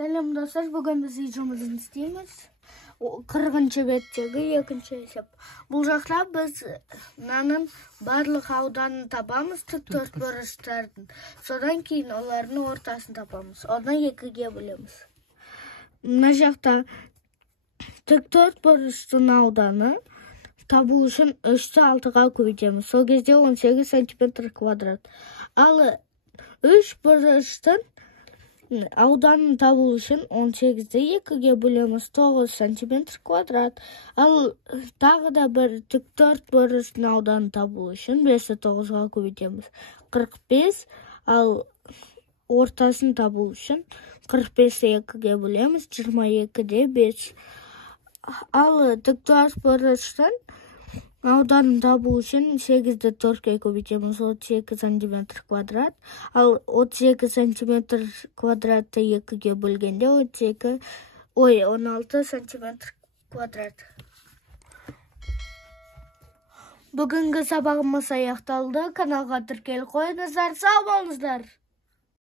Сәлем достар, бүгін біз видеомызды істейміз. 40-ші беттегі екінші есеп. Бұл жақта біз мынаның барлық ауданын табамыз, тік бұрыштардың. Содан кейін олардың ортасын табамыз. Оны екіге бөлеміз. Мына жақта тік бұрыштың ауданы табу үшін 3-ті 6-ға көбейтеміз. Сол кезде 18 см квадрат. Ал 3 бұрыштың ауданын табу үшін 18-ді 2-ге бөлеміз, 9 см квадрат. Ал тағы да бір тік бұрыштың ауданын табу үшін 5-ті 9-ға көбейтеміз, 45. Ал ортасын табу үшін 45-ті 2-ге бөлеміз, 22-де 5. Ал тік бұрыштың ауданын табу үшін 8-ді 4-ге көбейтеміз, 32 см квадрат. Ал 32 см квадратты 2-ге бөлгенде 16 см квадрат. Бүгінгі сабағымыз аяқталды. Каналға тіркеліп қойыңыздар. Сау болыңыздар.